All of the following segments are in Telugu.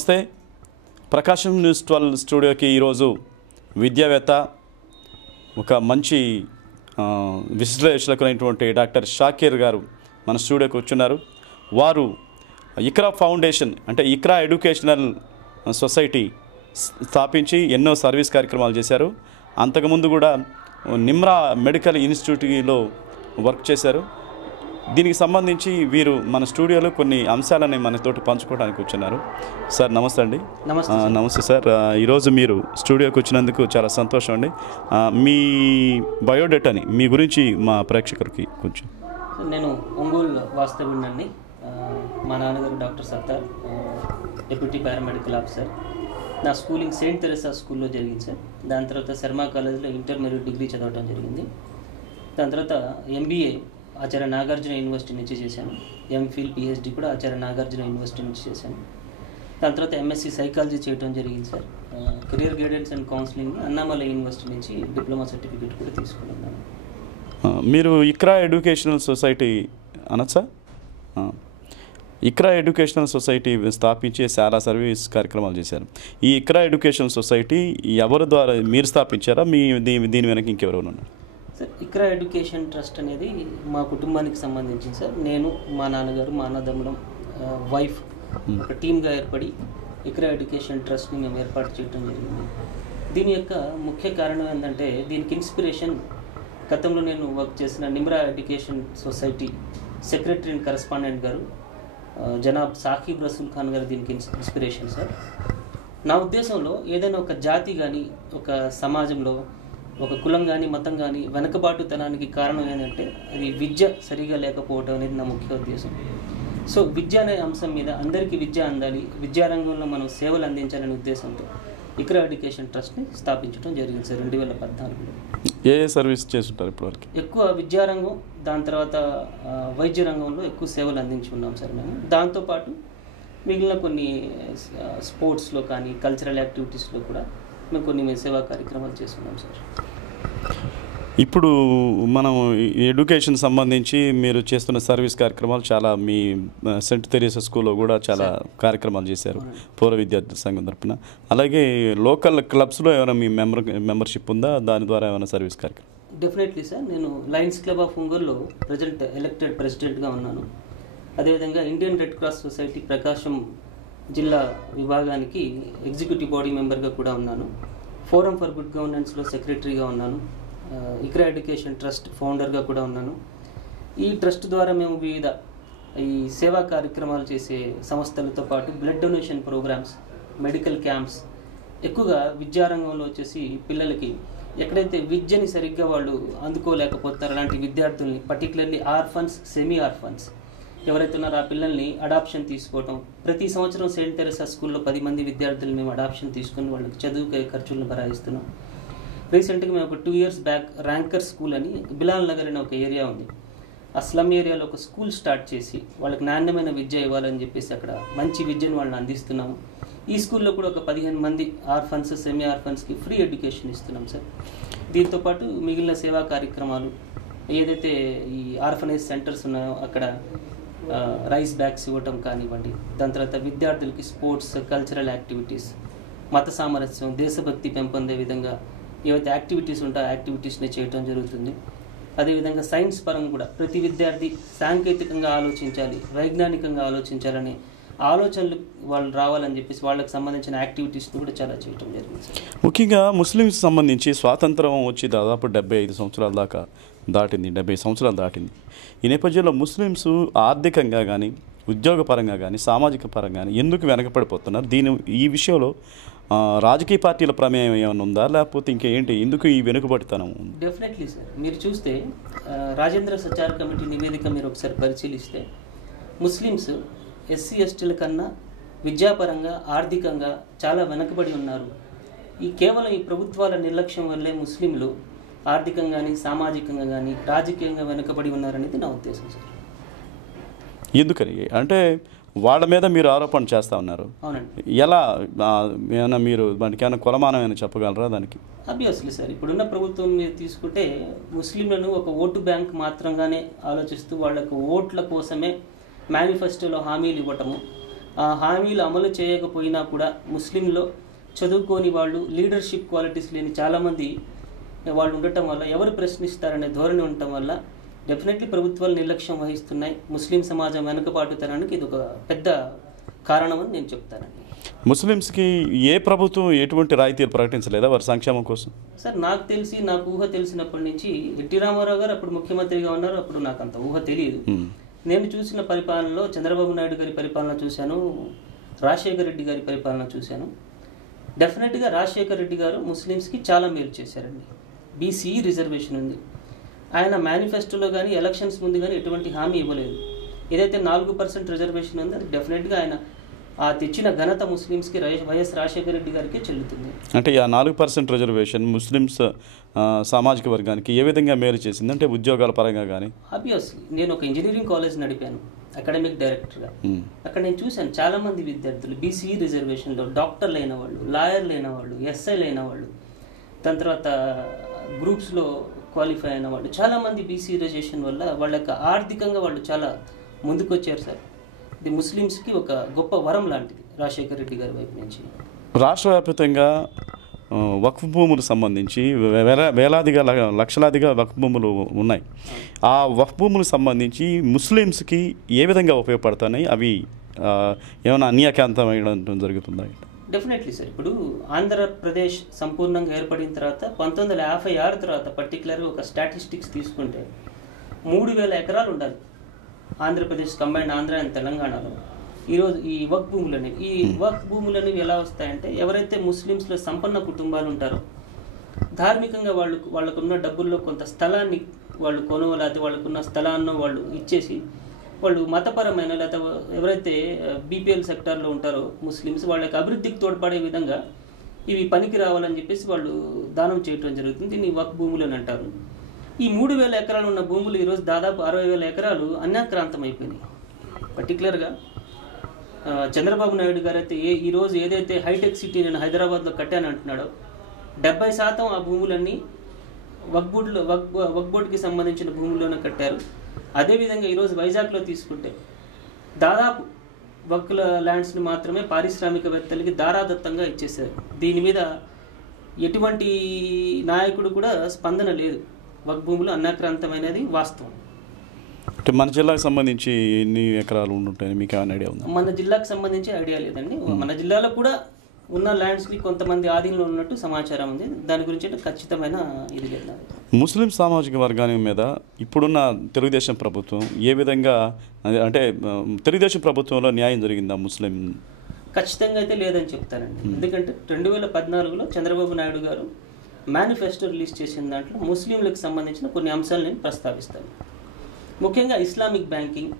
నమస్తే. ప్రకాశం న్యూస్ ట్వెల్వ్ స్టూడియోకి ఈరోజు విద్యావేత్త ఒక మంచి విశ్లేషకులైనటువంటి డాక్టర్ షాకీర్ గారు మన స్టూడియోకి వచ్చున్నారు. వారు ఇక్రా ఫౌండేషన్ అంటే ఇక్రా ఎడ్యుకేషనల్ సొసైటీ స్థాపించి ఎన్నో సర్వీస్ కార్యక్రమాలు చేశారు. అంతకుముందు కూడా నిమ్రా మెడికల్ ఇన్స్టిట్యూట్లో వర్క్ చేశారు. దీనికి సంబంధించి వీరు మన స్టూడియోలో కొన్ని అంశాలని మనతోటి పంచుకోవడానికి వచ్చినారు సార్ నమస్తే అండి. నమస్తే నమస్తే సార్. ఈరోజు మీరు స్టూడియోకి వచ్చినందుకు చాలా సంతోషం అండి. మీ బయోడేటాని మీ గురించి మా ప్రేక్షకులకి కొంచెం. నేను ఒంగోలు వాస్తవ్యుడినండి ఆ, మా నాన్నగారు doctor Sattar deputy paramedical officer. నా స్కూలింగ్ సెయింట్ తెరెసా స్కూల్లో జరిగింది సార్. దాని తర్వాత శర్మా కాలేజ్లో ఇంటర్మీడియట్ డిగ్రీ చదవటం జరిగింది. దాని తర్వాత ఎంబీఏ ఆచార్య నాగార్జున యూనివర్సిటీ నుంచి చేశాను. ఎంఫిల్ పిహెచ్డి కూడా ఆచార్య నాగార్జున యూనివర్సిటీ నుంచి చేశాను. దాని తర్వాత ఎంఎస్సి సైకాలజీ చేయడం జరిగింది sir. Career guidance and counselling Annamalai university నుంచి డిప్లొమా సర్టిఫికేట్ కూడా తీసుకున్నాను. మీరు ఇక్రా ఎడ్యుకేషనల్ సొసైటీ అనొచ్చా? ఇక్రా ఎడ్యుకేషనల్ సొసైటీ స్థాపించే చాలా సర్వీస్ కార్యక్రమాలు చేశారు. ఈ ఇక్రా ఎడ్యుకేషనల్ సొసైటీ ఎవరి ద్వారా మీరు స్థాపించారా? మీ దీని దీని వెనక ఇంకెవరు ఉన్నారు? సార్ ఇక్రా ఎడ్యుకేషన్ ట్రస్ట్ అనేది మా కుటుంబానికి సంబంధించింది సార్. నేను మా నాన్నగారు మా అన్నదమ్ములం ఆ, వైఫ్ ఒక టీమ్గా ఏర్పడి ఇక్రా ఎడ్యుకేషన్ ట్రస్ట్ని మేము ఏర్పాటు చేయడం జరిగింది. దీని యొక్క ముఖ్య కారణం ఏంటంటే దీనికి ఇన్స్పిరేషన్ గతంలో నేను వర్క్ చేసిన Nimra education society secretary and correspondent గారు జనాబ్ సాకిబ్ రసూల్ ఖాన్ గారు దీనికి ఇన్స్- ఇన్స్పిరేషన్ సార్. నా ఉద్దేశంలో ఏదైనా ఒక జాతి కానీ ఒక సమాజంలో ఒక కులం కానీ మతం కానీ వెనకబాటుతనానికి కారణం ఏంటంటే అది విద్య సరిగా లేకపోవడం అనేది నా ముఖ్య ఉద్దేశం. సో విద్య అనే అంశం మీద అందరికీ విద్య అందాలి విద్యారంగంలో మనం సేవలు అందించాలనే ఉద్దేశంతో ఇక్రా ఎడ్యుకేషన్ ట్రస్ట్ని స్థాపించడం జరిగింది సార్ రెండు వేల పద్నాలుగులో. ఏ ఏ సర్వీస్ చేస్తుంటారు ఇప్పటివరకు? ఎక్కువ విద్యారంగం దాని తర్వాత వైద్య రంగంలో ఎక్కువ సేవలు అందించి ఉన్నాం సార్ మేము. దాంతోపాటు మిగిలిన కొన్ని స్పోర్ట్స్లో కానీ కల్చరల్ యాక్టివిటీస్లో కూడా మేము కొన్ని మేము సేవా కార్యక్రమాలు చేస్తున్నాం సార్. ఇప్పుడు మనం ఎడ్యుకేషన్ సంబంధించి మీరు చేస్తున్న సర్వీస్ కార్యక్రమాలు చాలా మీ సెంట్ తెరీసా స్కూల్లో కూడా చాలా కార్యక్రమాలు చేశారు పూర్వ విద్యార్థి సంఘం తరఫున అలాగే లోకల్ క్లబ్స్లో ఏమైనా మీ మెంబర్ మెంబర్షిప్ ఉందా? దాని ద్వారా ఏమైనా సర్వీస్ కార్యక్రమం? డెఫినెట్లీ సార్ నేను లయన్స్ క్లబ్ ఆఫ్ ఒంగోలులో ప్రజెంట్ ఎలక్టెడ్ ప్రెసిడెంట్గా ఉన్నాను. అదేవిధంగా Indian red cross society Prakasam జిల్లా విభాగానికి ఎగ్జిక్యూటివ్ బాడీ మెంబర్గా కూడా ఉన్నాను. ఫోరం ఫర్ గుడ్ గవర్నెన్స్లో సెక్రటరీగా ఉన్నాను. ఇక్రా ఎడ్యుకేషన్ ట్రస్ట్ ఫౌండర్గా కూడా ఉన్నాను. ఈ ట్రస్ట్ ద్వారా మేము వివిధ ఈ సేవా కార్యక్రమాలు చేసే సంస్థలతో పాటు blood donation programmes medical camps ఎక్కువగా విద్యారంగంలో వచ్చేసి పిల్లలకి ఎక్కడైతే విద్యని సరిగ్గా వాళ్ళు అందుకోలేకపోతారో అలాంటి విద్యార్థుల్ని పర్టికులర్లీ ఆర్ఫన్స్ సెమీ ఆర్ఫన్స్ ఎవరైతే ఉన్నారో ఆ పిల్లల్ని అడాప్షన్ తీసుకోవటం. ప్రతి సంవత్సరం సెయింట్ తెరసా స్కూల్లో పది మంది విద్యార్థులు మేము అడాప్షన్ తీసుకుని వాళ్ళకి చదువుకే ఖర్చులను భరాయిస్తున్నాం. రీసెంట్గా మేము ఒక two years back ranker school అని బిలాల్ నగర్ అనే ఒక ఏరియా ఉంది. ఆ స్లమ్ ఏరియాలో ఒక స్కూల్ స్టార్ట్ చేసి వాళ్ళకి నాణ్యమైన విద్య ఇవ్వాలని చెప్పేసి అక్కడ మంచి విద్యను వాళ్ళని అందిస్తున్నాము. ఈ స్కూల్లో కూడా ఒక పదిహేను మంది ఆర్ఫన్స్ సెమీ ఆర్ఫన్స్కి ఫ్రీ ఎడ్యుకేషన్ ఇస్తున్నాం సార్. దీంతో పాటు మిగిలిన సేవా కార్యక్రమాలు ఏదైతే ఈ ఆర్ఫనైజ్ సెంటర్స్ ఉన్నాయో అక్కడ రైస్ బ్యాగ్స్ ఇవ్వటం కానివ్వండి. దాని తర్వాత విద్యార్థులకి స్పోర్ట్స్ కల్చరల్ యాక్టివిటీస్ మత సామరస్యం దేశభక్తి పెంపొందే విధంగా ఏవైతే యాక్టివిటీస్ ఉంటాయో యాక్టివిటీస్ని చేయటం జరుగుతుంది. అదేవిధంగా సైన్స్ పరంగా కూడా ప్రతి విద్యార్థి సాంకేతికంగా ఆలోచించాలి వైజ్ఞానికంగా ఆలోచించాలని ఆలోచనలు వాళ్ళు రావాలని చెప్పేసి వాళ్ళకి సంబంధించిన యాక్టివిటీస్ని కూడా చాలా చేయటం జరిగింది. ముఖ్యంగా ముస్లిమ్స్ సంబంధించి స్వాతంత్రం వచ్చి దాదాపు డెబ్బై ఐదు సంవత్సరాల దాకా దాటింది డెబ్బై సంవత్సరాలు దాటింది. ఈ నేపథ్యంలో ముస్లిమ్స్ ఆర్థికంగా కానీ ఉద్యోగపరంగా కానీ సామాజిక పరంగా కానీ ఎందుకు వెనకపడిపోతున్నారు? దీని ఈ విషయంలో రాజకీయ పార్టీల ప్రమేయం ఏమైనా ఉందా? లేకపోతే ఇంకేంటి ఎందుకు ఈ వెనుకబడితనం డెఫినెట్లీ సార్ మీరు చూస్తే రాజేంద్ర సచార్ కమిటీ నివేదిక మీరు ఒకసారి పరిశీలిస్తే ముస్లిమ్స్ ఎస్సీ ఎస్టీల కన్నా విద్యాపరంగా ఆర్థికంగా చాలా వెనకబడి ఉన్నారు. ఈ కేవలం ఈ ప్రభుత్వాల నిర్లక్ష్యం వల్లే ముస్లింలు ఆర్థికంగా కానీ సామాజికంగా కానీ రాజకీయంగా వెనుకబడి ఉన్నారనేది నా ఉద్దేశం సార్. ఎందుకని? అంటే వాళ్ళ మీద మీరు ఆరోపణ చేస్తూ ఉన్నారు. ఎలా? ఏమైనా మీరు దానికి ఏమైనా కొలమానం ఏమైనా చెప్పగలరా దానికి? Obviously sir. ఇప్పుడున్న ప్రభుత్వం మీరు తీసుకుంటే ముస్లింలను ఒక ఓటు బ్యాంక్ మాత్రంగానే ఆలోచిస్తూ వాళ్ళకు ఓట్ల కోసమే మేనిఫెస్టోలో హామీలు ఇవ్వటము ఆ హామీలు అమలు చేయకపోయినా కూడా ముస్లింలో చదువుకోని వాళ్ళు లీడర్షిప్ క్వాలిటీస్ లేని చాలామంది వాళ్ళు ఉండటం వల్ల ఎవరు ప్రశ్నిస్తారనే ధోరణి ఉండటం వల్ల డెఫినెట్లీ ప్రభుత్వాలు నిర్లక్ష్యం వహిస్తున్నాయి. ముస్లిం సమాజం వెనుకబాటుతనానికి ఇది ఒక పెద్ద కారణం అని నేను చెప్తానండి. ముస్లిమ్స్కి ఏ ప్రభుత్వం ఎటువంటి రాయితీలు ప్రకటించలేదా వారి సంక్షేమం కోసం? సార్ నాకు తెలిసి నాకు ఊహ తెలిసినప్పటి నుంచి ఎన్టీ రామారావు గారు అప్పుడు ముఖ్యమంత్రిగా ఉన్నారు. అప్పుడు నాకు అంత ఊహ తెలియదు. నేను చూసిన పరిపాలనలో చంద్రబాబు నాయుడు గారి పరిపాలన చూశాను రాజశేఖర రెడ్డి గారి పరిపాలన చూశాను. డెఫినెట్గా రాజశేఖర రెడ్డి గారు ముస్లిమ్స్కి చాలా మేలు చేశారండి. బీసీ రిజర్వేషన్ ఉంది. ఆయన మేనిఫెస్టోలో కానీ ఎలక్షన్స్ ముందు కానీ ఎటువంటి హామీ ఇవ్వలేదు. ఏదైతే నాలుగు పర్సెంట్ రిజర్వేషన్ ఉందో అది డెఫినెట్గా ఆయన ఆ తెచ్చిన ఘనత ముస్లిమ్స్కి వైఎస్ రాజశేఖర రెడ్డి గారికి చెల్లుతుంది. అంటే ఆ నాలుగు పర్సెంట్ రిజర్వేషన్ ముస్లిమ్స్ సామాజిక వర్గానికి ఏ విధంగా మేలు చేసింది? అంటే ఉద్యోగాల పరంగా కానీ ఆబ్వియస్లీ నేను ఒక ఇంజనీరింగ్ కాలేజ్ నడిపాను అకాడమిక్ డైరెక్టర్గా అక్కడ నేను చూశాను చాలా మంది విద్యార్థులు బీసీ రిజర్వేషన్లో డాక్టర్లు అయిన వాళ్ళు లాయర్లు అయిన వాళ్ళు ఎస్ఐలు అయిన వాళ్ళు. దాని తర్వాత గ్రూప్స్లో క్వాలిఫై అయిన వాళ్ళు. చాలా మంది బీసీ రిజర్వేషన్ వల్ల వాళ్ళకి ఆర్థికంగా వాళ్ళు చాలా ముందుకొచ్చారు సార్. ఇది ముస్లిమ్స్కి ఒక గొప్ప వరం లాంటిది రాజశేఖర రెడ్డి గారి వైపు నుంచి. రాష్ట్ర వ్యాప్తంగా వక్ఫ్ భూములకు సంబంధించి వేల వేలాదిగా లక్షలాదిగా వక్ఫ్ భూములు ఉన్నాయి. ఆ వక్ఫ్ భూములకు సంబంధించి ముస్లిమ్స్కి ఏ విధంగా ఉపయోగపడతాయి? అవి ఆ, ఏమైనా అన్యాకాంతమైనడం జరుగుతుందా? డెఫినెట్లీ సార్ ఇప్పుడు ఆంధ్రప్రదేశ్ సంపూర్ణంగా ఏర్పడిన తర్వాత పంతొమ్మిది వందల యాభై ఆరు తర్వాత పర్టికులర్గా ఒక స్టాటిస్టిక్స్ తీసుకుంటే మూడు వేల ఎకరాలు ఉండాలి. ఆంధ్రప్రదేశ్ కంబైన్ ఆంధ్ర అండ్ తెలంగాణలో. ఈరోజు ఈ వక్ భూములు అనేవి ఈ వక్ భూములు అనేవి ఎలా వస్తాయంటే ఎవరైతే ముస్లిమ్స్లో సంపన్న కుటుంబాలు ఉంటారో ధార్మికంగా వాళ్ళు వాళ్ళకున్న డబ్బుల్లో కొంత స్థలాన్ని వాళ్ళు కొనో లేకపోతే వాళ్ళకున్న స్థలాన్ని వాళ్ళు ఇచ్చేసి వాళ్ళు మతపరమైన లేకపోతే ఎవరైతే బీపీఎల్ సెక్టార్లో ఉంటారో ముస్లిమ్స్ వాళ్ళకి అభివృద్ధికి తోడ్పడే విధంగా ఇవి పనికి రావాలని చెప్పేసి వాళ్ళు దానం చేయటం జరుగుతుంది. దీన్ని వక్ భూములు అని అంటారు. ఈ మూడు వేల ఎకరాలు ఉన్న భూములు ఈరోజు దాదాపు అరవై వేల ఎకరాలు అన్యాక్రాంతం అయిపోయినాయి పర్టికులర్గా చంద్రబాబు నాయుడు గారు అయితే ఏ ఈరోజు ఏదైతే హైటెక్ సిటీ నేను హైదరాబాద్లో కట్టాను అంటున్నాడో డెబ్బై శాతం ఆ భూములన్నీ వక్బోర్డులో వక్ వక్బోర్డ్కి సంబంధించిన భూముల్లోనే కట్టారు. అదేవిధంగా ఈరోజు వైజాగ్లో తీసుకుంటే దాదాపు వక్కుల ల్యాండ్స్ని మాత్రమే పారిశ్రామికవేత్తలకి దారాదత్తంగా ఇచ్చేశారు. దీని మీద ఎటువంటి నాయకుడు కూడా స్పందన లేదు. వక్ భూములు అన్యాక్రాంతమైనది వాస్తవం. అంటే మన జిల్లాకు సంబంధించి ఎన్ని ఎకరాలు ఉండుంటాయని మీకు ఏమైనా ఐడియా ఉందా? మన జిల్లాకు సంబంధించి ఐడియా లేదండి. మన జిల్లాలో కూడా ఉన్న ల్యాండ్స్కి కొంతమంది ఆధీనంలో ఉన్నట్టు సమాచారం ఉంది. దాని గురించి అయితే ఖచ్చితమైన ఇది లేదు. ముస్లిం సామాజిక వర్గాని మీద ఇప్పుడున్న తెలుగుదేశం ప్రభుత్వం ఏ విధంగా అంటే తెలుగుదేశం ప్రభుత్వంలో న్యాయం జరిగిందా ముస్లిం? ఖచ్చితంగా అయితే లేదని చెప్తానండి. ఎందుకంటే రెండు వేల పద్నాలుగులో చంద్రబాబు నాయుడు గారు మేనిఫెస్టో రిలీజ్ చేసిన దాంట్లో ముస్లింలకు సంబంధించిన కొన్ని అంశాలు నేను ప్రస్తావిస్తాను. ముఖ్యంగా ఇస్లామిక్ బ్యాంకింగ్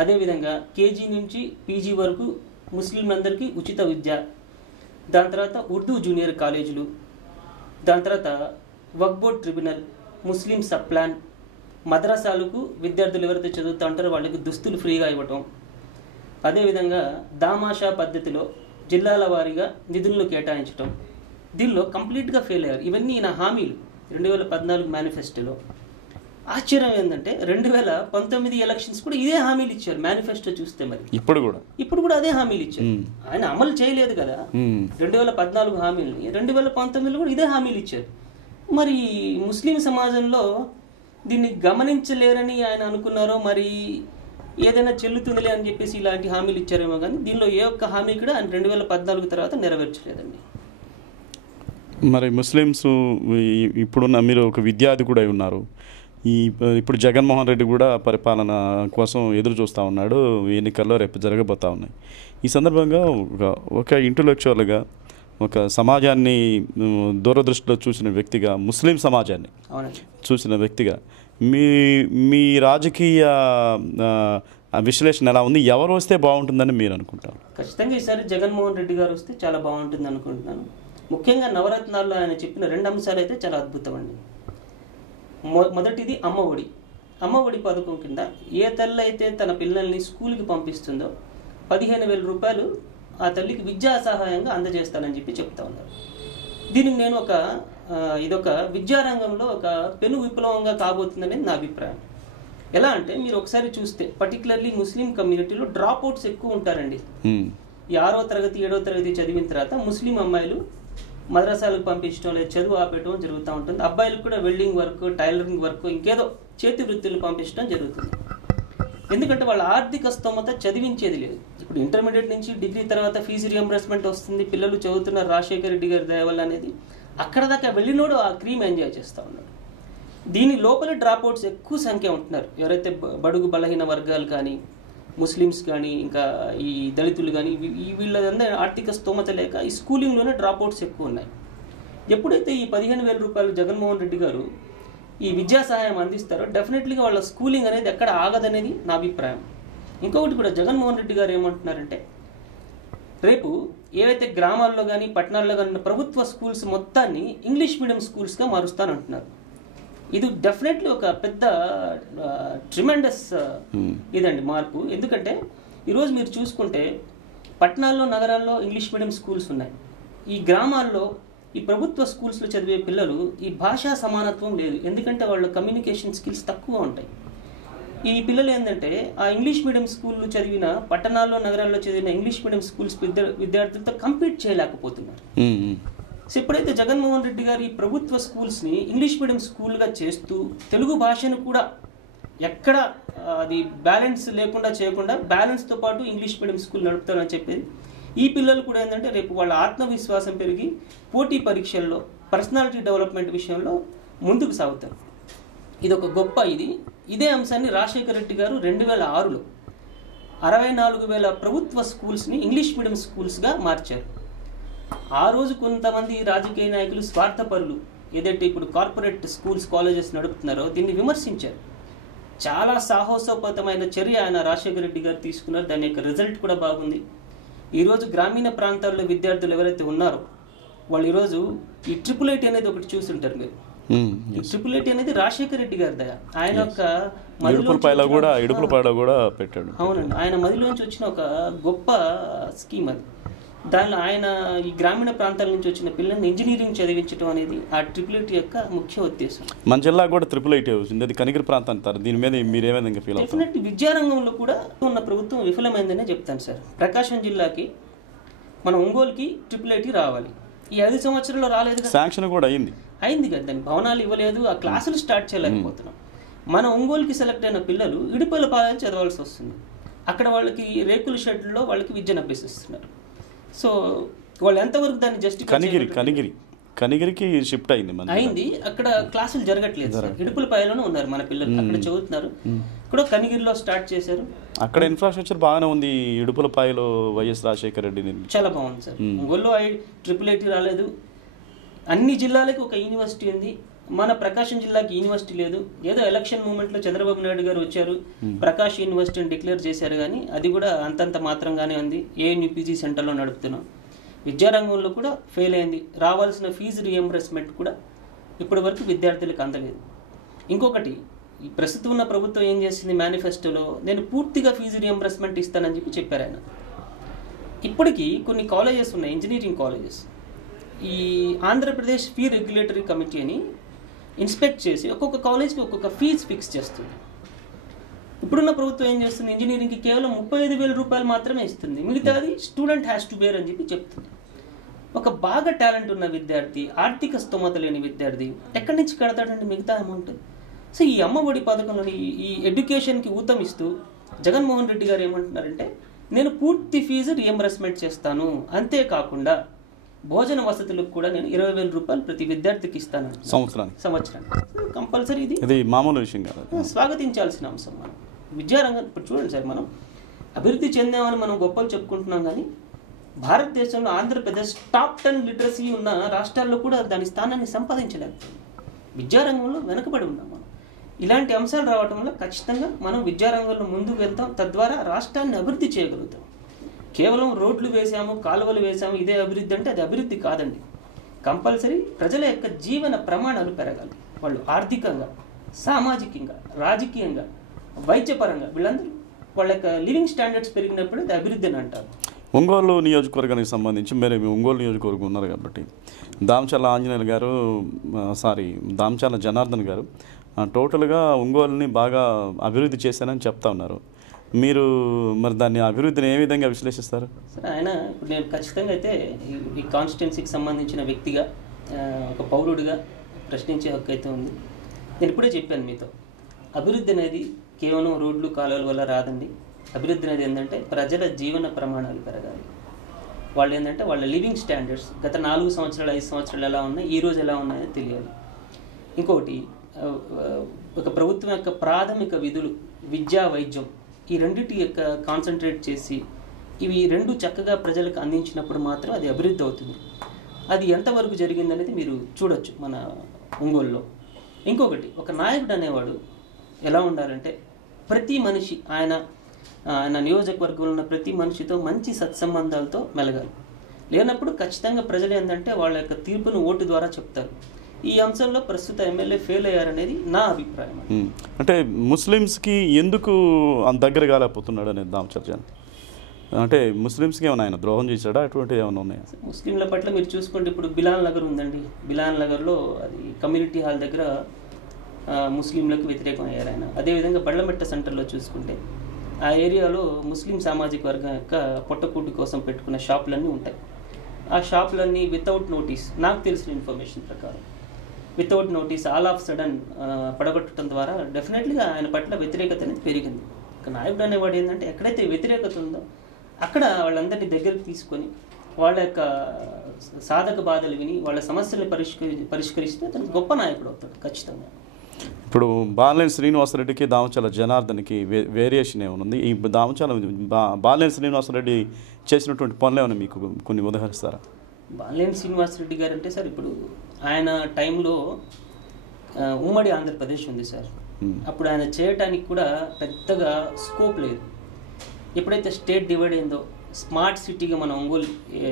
అదేవిధంగా కేజీ నుంచి పీజీ వరకు ముస్లింలందరికీ ఉచిత విద్య దాని తర్వాత ఉర్దూ జూనియర్ కాలేజీలు దాని తర్వాత వక్బోర్డ్ ట్రిబ్యునల్ ముస్లిం సప్లాన్ మద్రాసాలకు విద్యార్థులు ఎవరైతే చదువుతూ ఉంటారో వాళ్ళకి దుస్తులు ఫ్రీగా ఇవ్వటం. అదేవిధంగా దామాషా పద్ధతిలో జిల్లాల వారీగా నిధులను కేటాయించటం. దీనిలో కంప్లీట్గా ఫెయిల్ అయ్యారు. ఇవన్నీ నా హామీలు. రెండు వేల పద్నాలుగు మేనిఫెస్టోలో. ఆశ్చర్యం ఏంటంటే రెండు వేల పంతొమ్మిది ఎలక్షన్స్ కూడా ఇదే హామీలు ఇచ్చారు మేనిఫెస్టో చూస్తే మరి. ఇప్పుడు కూడా. ఇప్పుడు కూడా అదే హామీలు ఇచ్చారు. ఆయన అమలు చేయలేదు కదా. రెండు వేల పద్నాలుగు హామీలని రెండు వేల పంతొమ్మిదిలో కూడా ఇదే హామీలు ఇచ్చారు. మరి ముస్లిం సమాజంలో దీన్ని గమనించలేరని ఆయన అనుకున్నారో మరి ఏదైనా చెల్లుతుందిలే అని చెప్పేసి ఇలాంటి హామీలు ఇచ్చారేమో కానీ దీనిలో ఏ ఒక్క హామీ కూడా ఆయన రెండు వేల పద్నాలుగు తర్వాత నెరవేర్చలేదండి. మరి ముస్లిమ్స్ ఇప్పుడున్న మీరు ఒక విద్యార్థి కూడా ఉన్నారు. ఈ ఇప్పుడు జగన్మోహన్ రెడ్డి కూడా పరిపాలన కోసం ఎదురు చూస్తూ ఉన్నాడు. ఎన్నికల్లో రేపు జరగబోతా ఉన్నాయి. ఈ సందర్భంగా ఒక ఒక ఇంటలెక్చువల్గా ఒక సమాజాన్ని దూరదృష్టిలో చూసిన వ్యక్తిగా ముస్లిం సమాజాన్ని చూసిన వ్యక్తిగా మీ మీ రాజకీయ విశ్లేషణ ఎలా ఉంది? ఎవరు వస్తే బాగుంటుందని మీరు అనుకుంటారు? ఖచ్చితంగా ఈసారి జగన్మోహన్ రెడ్డి గారు వస్తే చాలా బాగుంటుంది అనుకుంటున్నాను ముఖ్యంగా నవరత్నాల్లో ఆయన చెప్పిన రెండు అంశాలు అయితే చాలా అద్భుతం అండి మొదటిది అమ్మ ఒడి అమ్మ ఒడి పథకం కింద ఏ తల్లి అయితే తన పిల్లల్ని స్కూల్కి పంపిస్తుందో పదిహేను వేల రూపాయలు ఆ తల్లికి విద్యా సహాయంగా అందజేస్తానని చెప్పి చెప్తా ఉన్నారు. దీనికి నేను ఒక ఇదొక విద్యారంగంలో ఒక పెను విప్లవంగా కాబోతుందనేది నా అభిప్రాయం. ఎలా అంటే మీరు ఒకసారి చూస్తే పర్టికులర్లీ ముస్లిం కమ్యూనిటీలో డ్రాప్ అవుట్స్ ఎక్కువ ఉంటారండి. ఈ ఆరో తరగతి ఏడో తరగతి చదివిన తర్వాత ముస్లిం అమ్మాయిలు మద్రసాలకు పంపించడం లేదు చదువు ఆపేయడం జరుగుతూ ఉంటుంది. అబ్బాయిలకు కూడా వెల్డింగ్ వర్క్ టైలరింగ్ వర్క్ ఇంకేదో చేతి వృత్తులు పంపించడం జరుగుతుంది. ఎందుకంటే వాళ్ళ ఆర్థిక స్తోమత చదివించేది లేదు. ఇప్పుడు ఇంటర్మీడియట్ నుంచి డిగ్రీ తర్వాత ఫీజు రియంబర్స్మెంట్ వస్తుంది పిల్లలు చదువుతున్న రాజశేఖర రెడ్డి గారి దయవల్ల అనేది. అక్కడ దాకా వెళ్ళినోడు ఆ క్రీమ్ ఎంజాయ్ చేస్తూ ఉన్నాడు. దీని లోపల డ్రాప్ అవుట్స్ ఎక్కువ సంఖ్య ఉంటున్నారు. ఎవరైతే బడుగు బలహీన వర్గాలు కానీ ముస్లిమ్స్ కానీ ఇంకా ఈ దళితులు కానీ వీళ్ళందరూ ఆర్థిక స్తోమత లేక ఈ స్కూలింగ్లోనే డ్రాప్ అవుట్స్ ఎక్కువ ఉన్నాయి ఎప్పుడైతే ఈ పదిహేను వేల రూపాయలు జగన్మోహన్ రెడ్డి గారు ఈ విద్యా సహాయం అందిస్తారో డెఫినెట్లీగా వాళ్ళ స్కూలింగ్ అనేది ఎక్కడ ఆగదనేది నా అభిప్రాయం. ఇంకొకటి కూడా జగన్మోహన్ రెడ్డి గారు ఏమంటున్నారంటే రేపు ఏవైతే గ్రామాల్లో కానీ పట్టణాల్లో కానీ ప్రభుత్వ స్కూల్స్ మొత్తాన్ని ఇంగ్లీష్ మీడియం స్కూల్స్గా మారుస్తానంటున్నారు. ఇది డెఫినెట్లీ ఒక పెద్ద ట్రిమెండస్ Hmm. ఇదండి మార్పు. ఎందుకంటే ఈరోజు మీరు చూసుకుంటే పట్టణాల్లో నగరాల్లో ఇంగ్లీష్ మీడియం స్కూల్స్ ఉన్నాయి. ఈ గ్రామాల్లో ఈ ప్రభుత్వ స్కూల్స్లో చదివే పిల్లలు ఈ భాషా సమానత్వం లేదు. ఎందుకంటే వాళ్ళ కమ్యూనికేషన్ స్కిల్స్ తక్కువ ఉంటాయి. ఈ పిల్లలు ఏంటంటే ఆ ఇంగ్లీష్ మీడియం స్కూల్లో చదివిన పట్టణాల్లో నగరాల్లో చదివిన ఇంగ్లీష్ మీడియం స్కూల్స్ విద్యా విద్యార్థులతో కంపీట్ చేయలేకపోతున్నారు. ఉమ్, ఉమ్. సో ఎప్పుడైతే జగన్మోహన్ రెడ్డి గారు ఈ ప్రభుత్వ స్కూల్స్ని ఇంగ్లీష్ మీడియం స్కూల్గా చేస్తూ తెలుగు భాషను కూడా ఎక్కడ అది బ్యాలెన్స్ లేకుండా చేయకుండా బ్యాలెన్స్తో పాటు ఇంగ్లీష్ మీడియం స్కూల్ నడుపుతారని చెప్పేది. ఈ పిల్లలు కూడా ఏంటంటే రేపు వాళ్ళ ఆత్మవిశ్వాసం పెరిగి పోటీ పరీక్షల్లో పర్సనాలిటీ డెవలప్మెంట్ విషయంలో ముందుకు సాగుతారు. ఇది ఒక గొప్ప ఇది. ఇదే అంశాన్ని రాజశేఖర రెడ్డి గారు రెండు వేల ఆరులో అరవై నాలుగు వేల ప్రభుత్వ స్కూల్స్ని ఇంగ్లీష్ మీడియం స్కూల్స్గా మార్చారు. ఆ రోజు కొంతమంది రాజకీయ నాయకులు స్వార్థపరులు ఏదైతే ఇప్పుడు కార్పొరేట్ స్కూల్స్ కాలేజెస్ నడుపుతున్నారో దీన్ని విమర్శించారు. చాలా సాహసోపేతమైన చర్య ఆయన రాజశేఖర రెడ్డి గారు తీసుకున్నారు. దాని యొక్క రిజల్ట్ కూడా బాగుంది. ఈరోజు గ్రామీణ ప్రాంతాల్లో విద్యార్థులు ఎవరైతే ఉన్నారో వాళ్ళు ఈరోజు ఈ ట్రిపుల్ ఐటీ అనేది ఒకటి చూసుంటారు మీరు. ట్రిపుల్ ఐటీ అనేది రాజశేఖర రెడ్డి గారి దయ. ఆయన యొక్క కూడా పెట్టాడు. అవునండి. ఆయన మదిలోంచి వచ్చిన ఒక గొప్ప స్కీమ్ అది. దానిలో ఆయన ఈ గ్రామీణ ప్రాంతాల నుంచి వచ్చిన పిల్లల్ని ఇంజనీరింగ్ చదివించడం అనేది ఆ ట్రిపుల్ ఐటీ యొక్క ముఖ్య ఉద్దేశం. మన జిల్లా కూడా ట్రిపుల్ ఐటీ వచ్చింది. అది కనిగిరి ప్రాంతం అంటారు. దీని మీద మీరు ఏ విధంగా ఫీల్ డెఫినెట్ విద్యారంగంలో కూడా ఉన్న ప్రభుత్వం విఫలమైందనే చెప్తాను సార్. ప్రకాశం జిల్లాకి మన ఒంగోలుకి ట్రిపుల్ ఐటీ రావాలి. ఈ ఐదు సంవత్సరాల్లో రాలేదు శాంక్షన్ కూడా అయింది. అయింది కదా? దాని భవనాలు ఇవ్వలేదు. ఆ క్లాసులు స్టార్ట్ చేయలేకపోతున్నాం. మన ఒంగోలుకి సెలెక్ట్ అయిన పిల్లలు ఇడుపల పాలన చదవాల్సి వస్తుంది. అక్కడ వాళ్ళకి రేకుల షెడ్లో వాళ్ళకి విద్యను అభ్యసిస్తున్నారు. సో వాళ్ళు ఎంతవరకు దాన్ని జస్టిఫై కనిగిరి కనిగిరి. కనిగిరికి షిఫ్ట్ అయింది అయింది. అక్కడ క్లాసులు జరగట్లేదు సార్. ఇడుపుల పాయలోనే ఉన్నారు మన పిల్లలు. అక్కడ చదువుతున్నారు. ఇక్కడ కనిగిరిలో స్టార్ట్ చేశారు. అక్కడ ఇన్ఫ్రాస్ట్రక్చర్ బాగానే ఉంది. ఇడుపులపాయలో వైఎస్ రాజశేఖర రెడ్డి చాలా బాగుంది సార్. ఐ ట్రిపుల్ ఐటీ రాలేదు. అన్ని జిల్లాలకు ఒక యూనివర్సిటీ ఉంది. మన ప్రకాశం జిల్లాకి యూనివర్సిటీ లేదు. ఏదో ఎలక్షన్ మూమెంట్లో చంద్రబాబు నాయుడు గారు వచ్చారు. ప్రకాష్ యూనివర్సిటీని డిక్లేర్ చేశారు కానీ అది కూడా అంతంత మాత్రంగానే ఉంది. ఏఎన్యూపీజీ సెంటర్లో నడుపుతున్నాం. విద్యారంగంలో కూడా ఫెయిల్ అయింది. రావాల్సిన ఫీజు రియంబర్స్మెంట్ కూడా ఇప్పటి వరకు విద్యార్థులకు అందలేదు. ఇంకొకటి ఈ ప్రస్తుతం ఉన్న ప్రభుత్వం ఏం చేసింది మేనిఫెస్టోలో నేను పూర్తిగా ఫీజు రియంబర్స్మెంట్ ఇస్తానని చెప్పి చెప్పారు ఆయన. ఇప్పటికీ కొన్ని కాలేజెస్ ఉన్నాయి ఇంజనీరింగ్ కాలేజెస్ ఈ ఆంధ్రప్రదేశ్ ఫీ రెగ్యులేటరీ కమిటీ అని ఇన్స్పెక్ట్ చేసి ఒక్కొక్క కాలేజ్కి ఒక్కొక్క ఫీజు ఫిక్స్ చేస్తుంది. ఇప్పుడున్న ప్రభుత్వం ఏం చేస్తుంది? ఇంజనీరింగ్కి కేవలం ముప్పై ఐదు వేల రూపాయలు మాత్రమే ఇస్తుంది. మిగతాది స్టూడెంట్ హ్యాస్ టు బేర్ అని చెప్పి చెప్తుంది. ఒక బాగా టాలెంట్ ఉన్న విద్యార్థి ఆర్థిక స్తోమత లేని విద్యార్థి ఎక్కడి నుంచి కడతాడండి మిగతా అమౌంట్? సో ఈ అమ్మఒడి పథకంలోని ఈ- ఎడ్యుకేషన్కి ఊతం ఇస్తూ జగన్మోహన్ రెడ్డి గారు ఏమంటున్నారంటే నేను పూర్తి ఫీజు రియంబర్స్మెంట్ చేస్తాను. అంతేకాకుండా భోజన వసతులకు కూడా నేను ఇరవై వేల రూపాయలు ప్రతి విద్యార్థికి ఇస్తాను సంవత్సరానికి? సంవత్సరానికి. కంపల్సరీ ఇది. ఇది మామూలు విషయం కాదు. స్వాగతించాల్సిన అంశం మనం. విద్యారంగం ఇప్పుడు చూడండి సార్ మనం. అభివృద్ధి చెందామని మనం గొప్పలు చెప్పుకుంటున్నాం కానీ భారతదేశంలో ఆంధ్రప్రదేశ్ టాప్ టెన్ లిటరసీ ఉన్న రాష్ట్రాల్లో కూడా దాని స్థానాన్ని సంపాదించలేకపోయింది విద్యారంగంలో వెనుకబడి ఉన్నాం మనం. ఇలాంటి అంశాలు రావటం వల్ల ఖచ్చితంగా మనం విద్యారంగంలో ముందుకు వెళ్తాం. తద్వారా రాష్ట్రాన్ని అభివృద్ధి చేయగలుగుతాం. కేవలం రోడ్లు వేసాము కాలువలు వేసాము ఇదే అభివృద్ధి అంటే అది అభివృద్ధి కాదండి. కంపల్సరీ ప్రజల యొక్క జీవన ప్రమాణాలు పెరగాలి. వాళ్ళు ఆర్థికంగా సామాజికంగా రాజకీయంగా వైద్యపరంగా వీళ్ళందరూ వాళ్ళ యొక్క లివింగ్ స్టాండర్డ్స్ పెరిగినప్పుడు అది అభివృద్ధి అని అంటారు. ఒంగోలు నియోజకవర్గానికి సంబంధించి మీరు ఒంగోలు నియోజకవర్గం ఉన్నారు కాబట్టి దామచాల ఆంజనేయులు గారు సారీ దామచాల జనార్దన్ గారు ఆ, టోటల్గా ఒంగోలుని బాగా అభివృద్ధి చేశానని చెప్తా ఉన్నారు. మీరు మరి దాన్ని అభివృద్ధిని ఏ విధంగా విశ్లేషిస్తారు? సరే ఆయన ఇప్పుడు నేను ఖచ్చితంగా అయితే ఈ- ఈ కాన్స్టిట్యున్సీకి సంబంధించిన వ్యక్తిగా ఒక పౌరుడిగా ప్రశ్నించే హక్కు అయితే ఉంది. నేను ఇప్పుడే చెప్పాను మీతో. అభివృద్ధి అనేది కేవలం రోడ్లు కాలువల వల్ల రాదండి. అభివృద్ధి అనేది ఏంటంటే ప్రజల జీవన ప్రమాణాలు పెరగాలి. వాళ్ళు ఏంటంటే వాళ్ళ లివింగ్ స్టాండర్డ్స్ గత నాలుగు సంవత్సరాలు ఐదు సంవత్సరాలు ఎలా ఉన్నాయి ఈ రోజు ఎలా ఉన్నాయో తెలియాలి. ఇంకొకటి ఒక ప్రభుత్వం యొక్క ప్రాథమిక విధులు విద్యా వైద్యం ఈ రెండింటి యొక్క కాన్సన్ట్రేట్ చేసి ఇవి రెండు చక్కగా ప్రజలకు అందించినప్పుడు మాత్రం అది అభివృద్ధి అవుతుంది. అది ఎంతవరకు జరిగిందనేది మీరు చూడొచ్చు మన ఒంగోలులో. ఇంకొకటి ఒక నాయకుడు అనేవాడు ఎలా ఉండాలంటే ప్రతి మనిషి ఆయన ఆయన నియోజకవర్గంలో ఉన్న ప్రతి మనిషితో మంచి సత్సంబంధాలతో మెలగాలి. లేనప్పుడు ఖచ్చితంగా ప్రజలు ఏంటంటే వాళ్ళ యొక్క తీర్పును ఓటు ద్వారా చెప్తారు. ఈ అంశంలో ప్రస్తుత ఎమ్మెల్యే ఫెయిల్ అయ్యారనేది నా అభిప్రాయం. అంటే ముస్లిమ్స్కి ఎందుకు అంత దగ్గర కాలేకపోతున్నాడు అనేది దామచర్జన్ అంటే ముస్లిమ్స్కి ఏమైనా ఆయన ద్రోహం చేశాడా? అటువంటివి ఏమైనా ఉన్నాయా? ముస్లింల పట్ల మీరు చూసుకుంటే ఇప్పుడు బిలాల్ నగర్ ఉందండి. బిలాల్ నగర్లో అది కమ్యూనిటీ హాల్ దగ్గర ముస్లింలకు వ్యతిరేకం అయ్యారు ఆయన అదేవిధంగా బళ్ళమెట్ట సెంటర్లో చూసుకుంటే ఆ ఏరియాలో ముస్లిం సామాజిక వర్గం యొక్క పొట్టకూటి కోసం పెట్టుకున్న షాపులన్నీ ఉంటాయి. ఆ షాపులన్నీ వితౌట్ నోటీస్ నాకు తెలిసిన ఇన్ఫర్మేషన్ ప్రకారం. Without notice all of sudden పడగొట్టడం ద్వారా డెఫినెట్లీగా ఆయన పట్ల వ్యతిరేకత అనేది పెరిగింది. ఒక నాయకుడు అనేవాడు ఏంటంటే ఎక్కడైతే వ్యతిరేకత ఉందో అక్కడ వాళ్ళందరినీ దగ్గరికి తీసుకొని వాళ్ళ యొక్క సాధక బాధలు విని వాళ్ళ సమస్యలు పరిష్కరి పరిష్కరిస్తే అతను గొప్ప నాయకుడు అవుతాడు ఖచ్చితంగా. ఇప్పుడు బాలినేని శ్రీనివాసరెడ్డికి దామచల జనార్దన్కి వే వేరియేషన్ ఏమైనా ఉంది ఈ దామచల బా బాలినేని శ్రీనివాసరెడ్డి చేసినటువంటి పనులు ఏమైనా మీకు కొన్ని ఉదాహరిస్తారా? బాలేని శ్రీనివాసరెడ్డి గారు అంటే సార్ ఇప్పుడు ఆయన టైంలో ఉమ్మడి ఆంధ్రప్రదేశ్ ఉంది సార్. అప్పుడు ఆయన చేయటానికి కూడా పెద్దగా స్కోప్ లేదు. ఎప్పుడైతే స్టేట్ డివైడ్ అయిందో స్మార్ట్ సిటీగా మన ఒంగోలు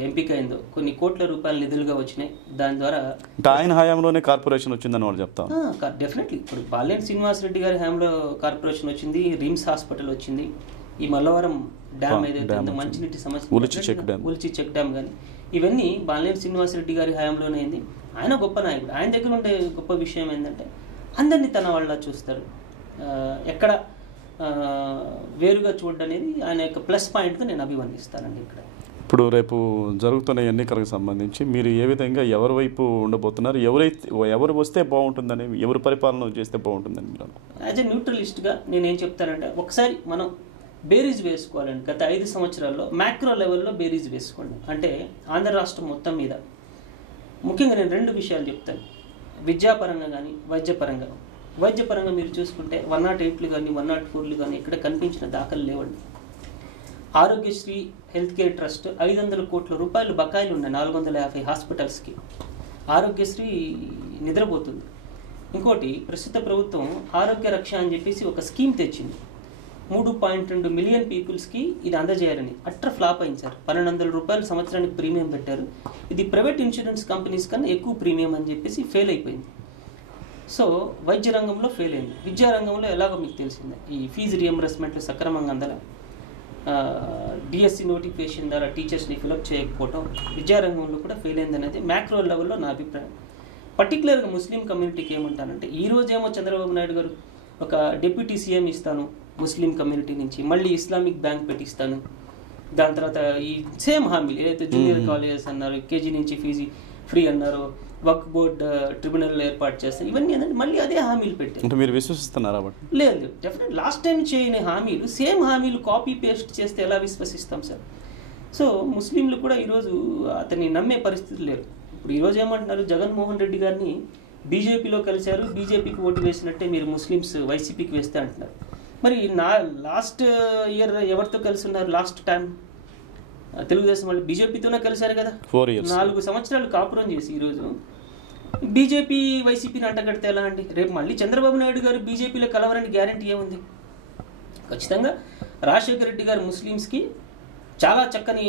ఎంపిక అయిందో కొన్ని కోట్ల రూపాయల నిధులుగా వచ్చినాయి. దాని ద్వారా ఆయన హయాంలోనే కార్పొరేషన్ వచ్చిందని వాళ్ళు చెప్తాం డెఫినెట్లీ ఇప్పుడు బాలేని శ్రీనివాసరెడ్డి గారి హయాంలో కార్పొరేషన్ వచ్చింది రిమ్స్ హాస్పిటల్ వచ్చింది. ఈ మల్లవరం డ్యామ్ ఏదైతే ఉందో. మంచినీటి సమస్య Ulichi check dam. Ulichi check dam కానీ ఇవన్నీ బాలేని శ్రీనివాసరెడ్డి గారి హయాంలోనే అయింది. ఆయన గొప్ప నాయకుడు. ఆయన దగ్గర ఉండే గొప్ప విషయం ఏంటంటే అందరినీ తన వాళ్ళ చూస్తాడు. ఆ, ఎక్కడ వేరుగా చూడడం అనేది ఆయన యొక్క ప్లస్ పాయింట్గా నేను అభివర్ణిస్తానండి ఇక్కడ. ఇప్పుడు రేపు జరుగుతున్న ఎన్నికలకు సంబంధించి మీరు ఏ విధంగా ఎవరి వైపు ఉండబోతున్నారు ఎవరైతే ఎవరు వస్తే బాగుంటుందని ఎవరు పరిపాలన చేస్తే బాగుంటుందని మీరు? యాజ్ ఎ న్యూట్రలిస్ట్గా నేనేం చెప్తానంటే ఒకసారి మనం బేరీజ్ వేసుకోవాలండి. గత ఐదు సంవత్సరాల్లో మ్యాక్రో లెవెల్లో బేరీజ్ వేసుకోండి. అంటే ఆంధ్ర రాష్ట్రం మొత్తం మీద ముఖ్యంగా నేను రెండు విషయాలు చెప్తాను. విద్యాపరంగా కానీ వైద్యపరంగా. వైద్యపరంగా మీరు చూసుకుంటే వన్ నాట్ ఎయిట్లు కానీ వన్ నాట్ ఫోర్లు కానీ ఇక్కడ కనిపించిన దాఖలు లేవండి. ఆరోగ్యశ్రీ హెల్త్ కేర్ ట్రస్ట్ ఐదు వందల కోట్ల రూపాయలు బకాయిలు ఉన్నాయి నాలుగు వందల యాభై హాస్పిటల్స్కి. ఆరోగ్యశ్రీ నిద్రపోతుంది. ఇంకోటి ప్రస్తుత ప్రభుత్వం ఆరోగ్య రక్ష అని చెప్పేసి ఒక స్కీమ్ తెచ్చింది. మూడు పాయింట్ రెండు మిలియన్ పీపుల్స్కి ఇది అందజేయాలని. అట్ర ఫ్లాప్ అయింది సార్. పన్నెండు వందల రూపాయలు సంవత్సరానికి ప్రీమియం పెట్టారు. ఇది ప్రైవేట్ ఇన్సూరెన్స్ కంపెనీస్ కన్నా ఎక్కువ ప్రీమియం అని చెప్పేసి ఫెయిల్ అయిపోయింది. సో వైద్య రంగంలో ఫెయిల్ అయింది. విద్యా రంగంలో ఎలాగో మీకు తెలిసిందే. ఈ ఫీజు రియంబర్స్మెంట్లు సక్రమంగా అందల. డిఎస్సి నోటిఫికేషన్ ద్వారా టీచర్స్ని ఫిలప్ చేయకపోవటం విద్యారంగంలో కూడా ఫెయిల్ అయింది అనేది మ్యాక్రో లెవెల్లో నా అభిప్రాయం. పర్టికులర్గా ముస్లిం కమ్యూనిటీకి ఏమంటానంటే ఈరోజేమో చంద్రబాబు నాయుడు గారు ఒక డిప్యూటీ సీఎం ఇస్తాను ముస్లిం కమ్యూనిటీ నుంచి మళ్ళీ ఇస్లామిక్ బ్యాంక్ పెట్టిస్తాను. దాని తర్వాత ఈ సేమ్ హామీలు ఏదైతే జూనియర్ కాలేజెస్ అన్నారు కేజీ నుంచి ఫీజు ఫ్రీ అన్నారు వక్ బోర్డ్ ట్రిబ్యునల్ ఏర్పాటు చేస్తారు ఇవన్నీ ఏంటంటే మళ్ళీ అదే హామీలు పెట్టారు. అంటే మీరు విశ్వసిస్తున్నారా లేదు డెఫినెట్ లాస్ట్ టైం చేయని హామీలు సేమ్ హామీలు కాపీ పేస్ట్ చేస్తే ఎలా విశ్వసిస్తాం సార్? సో ముస్లింలు కూడా ఈరోజు అతన్ని నమ్మే పరిస్థితి లేరు. ఇప్పుడు ఈరోజు ఏమంటున్నారు? జగన్మోహన్ రెడ్డి గారిని బీజేపీలో కలిశారు బీజేపీకి ఓటు వేసినట్టే మీరు ముస్లిమ్స్ వైసీపీకి వేస్తే అంటున్నారు. మరి నా లాస్ట్ ఇయర్ ఎవరితో కలిసి ఉన్నారు లాస్ట్ టైం? తెలుగుదేశం వాళ్ళు బీజేపీతోనే కలిశారు కదా? ఫోర్ ఇయర్స్ నాలుగు సంవత్సరాలు కాపురం చేసి ఈరోజు. బీజేపీ వైసీపీని అంటగడితే ఎలా అండి? రేపు మళ్ళీ చంద్రబాబు నాయుడు గారు బీజేపీలో కలవరని గ్యారంటీ ఏముంది? ఖచ్చితంగా రాజశేఖర రెడ్డి గారు ముస్లిమ్స్కి చాలా చక్కని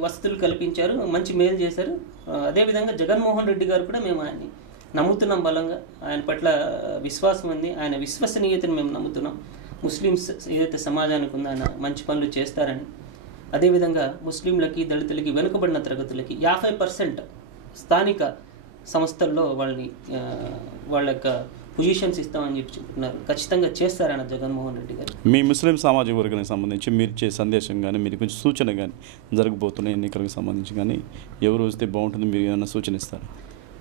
వసతులు కల్పించారు మంచి మేలు చేశారు. అదేవిధంగా జగన్మోహన్ రెడ్డి గారు కూడా మేము ఆయన్ని నమ్ముతున్నాం బలంగా. ఆయన పట్ల విశ్వాసం ఉంది ఆయన విశ్వసనీయతను మేము నమ్ముతున్నాం. ముస్లిమ్స్ ఏదైతే సమాజానికి ఉందో మంచి పనులు చేస్తారని అదేవిధంగా ముస్లింలకి దళితులకి వెనుకబడిన తరగతులకి యాభై పర్సెంట్ స్థానిక సంస్థల్లో వాళ్ళని వాళ్ళ యొక్క పొజిషన్స్ ఇస్తామని చెప్పి చెప్తున్నారు. ఖచ్చితంగా చేస్తారన్న జగన్మోహన్ రెడ్డి గారు. మీ ముస్లిం సామాజిక వర్గానికి సంబంధించి మీరు ఇచ్చే సందేశం కానీ మీరు కొంచెం సూచన కానీ జరగబోతున్న ఎన్నికలకు సంబంధించి కానీ ఎవరు వస్తే బాగుంటుంది మీరు ఏమైనా సూచన ఇస్తారు?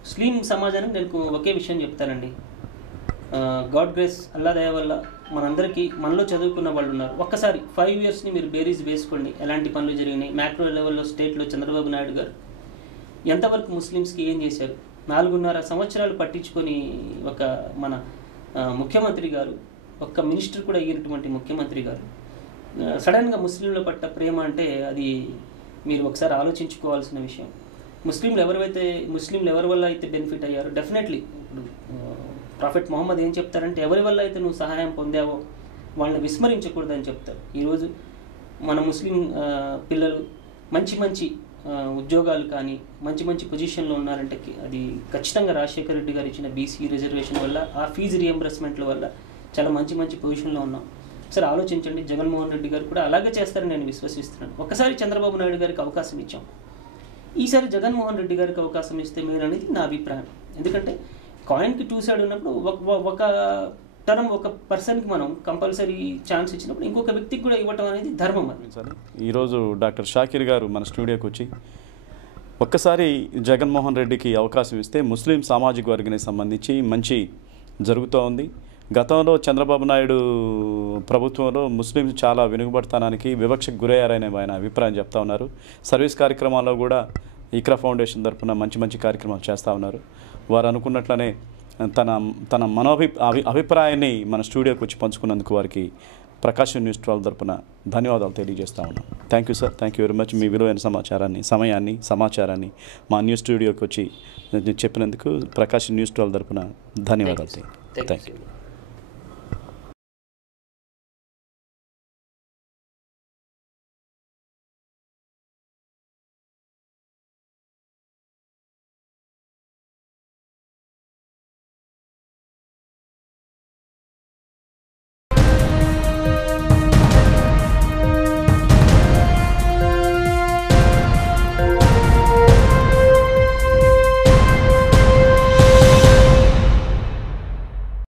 ముస్లిం సమాజానికి నేను ఒకే విషయం చెప్తానండి. గాడ్ గ్రేస్ అల్లా దయ వల్ల మనందరికీ మనలో చదువుకున్న వాళ్ళు ఉన్నారు ఒక్కసారి ఫైవ్ ఇయర్స్ని మీరు బేరీస్ వేసుకోండి. ఎలాంటి పనులు జరిగినాయి? మ్యాక్రో లెవెల్లో స్టేట్లో చంద్రబాబు నాయుడు గారు ఎంతవరకు ముస్లిమ్స్కి ఏం చేశారు? నాలుగున్నర సంవత్సరాలు పట్టించుకొని ఒక మన ముఖ్యమంత్రి గారు ఒక్క మినిస్టర్ కూడా అయ్యినటువంటి ముఖ్యమంత్రి గారు సడన్గా ముస్లింల పట్ల ప్రేమ అంటే అది మీరు ఒకసారి ఆలోచించుకోవాల్సిన విషయం. ముస్లింలు ఎవరైతే ముస్లింలు ఎవరి వల్ల అయితే బెనిఫిట్ అయ్యారు డెఫినెట్లీ ఇప్పుడు ప్రాఫిట్ మొహమ్మద్ ఏం చెప్తారంటే ఎవరి వల్ల అయితే నువ్వు సహాయం పొందావో వాళ్ళని విస్మరించకూడదని చెప్తారు ఈరోజు మన ముస్లిం పిల్లలు మంచి మంచి ఉద్యోగాలు కానీ మంచి మంచి పొజిషన్లో ఉన్నారంటే అది ఖచ్చితంగా రాజశేఖర రెడ్డి గారు ఇచ్చిన బీసీ రిజర్వేషన్ వల్ల ఆ ఫీజు రియంబర్స్మెంట్ల వల్ల చాలా మంచి మంచి పొజిషన్లో ఉన్నాం. సరే ఆలోచించండి జగన్మోహన్ రెడ్డి గారు కూడా అలాగే చేస్తారని నేను విశ్వసిస్తున్నాను. ఒకసారి చంద్రబాబు నాయుడు గారికి అవకాశం ఇచ్చాం. ఈసారి జగన్మోహన్ రెడ్డి గారికి అవకాశం ఇస్తే మీరు అనేది నా అభిప్రాయం. ఎందుకంటే కాయిన్కి టూ సైడ్ ఉన్నప్పుడు ఒక- ఒక- ఒక టర్మ్ ఒక పర్సన్కి మనం కంపల్సరీ ఛాన్స్ ఇచ్చినప్పుడు ఇంకొక వ్యక్తికి కూడా ఇవ్వటం అనేది ధర్మం అని ఈరోజు డాక్టర్ షాకిర్ గారు మన స్టూడియోకి వచ్చి ఒక్కసారి జగన్మోహన్ రెడ్డికి అవకాశం ఇస్తే ముస్లిం సామాజిక వర్గానికి సంబంధించి మంచి జరుగుతూ ఉంది. గతంలో చంద్రబాబు నాయుడు ప్రభుత్వంలో ముస్లింస్ చాలా వెనుకబడతానానికి వివక్షకు గురయ్యారనే ఆయన అభిప్రాయం చెప్తా ఉన్నారు. సర్వీస్ కార్యక్రమాల్లో కూడా ఇక్రా ఫౌండేషన్ తరఫున మంచి మంచి కార్యక్రమాలు చేస్తూ ఉన్నారు. వారు అనుకున్నట్లనే తన తన మనోభి అభి అభిప్రాయాన్ని మన స్టూడియోకి వచ్చి పంచుకున్నందుకు వారికి ప్రకాశం న్యూస్ ట్వెల్వ్ తరపున ధన్యవాదాలు తెలియజేస్తా ఉన్నాం. Thank you sir thank you very much మీ విలువైన సమాచారాన్ని సమయాన్ని సమాచారాన్ని మా న్యూస్ స్టూడియోకి వచ్చి చెప్పినందుకు ప్రకాశం న్యూస్ ట్వెల్వ్ తరపున ధన్యవాదాలు. Thank you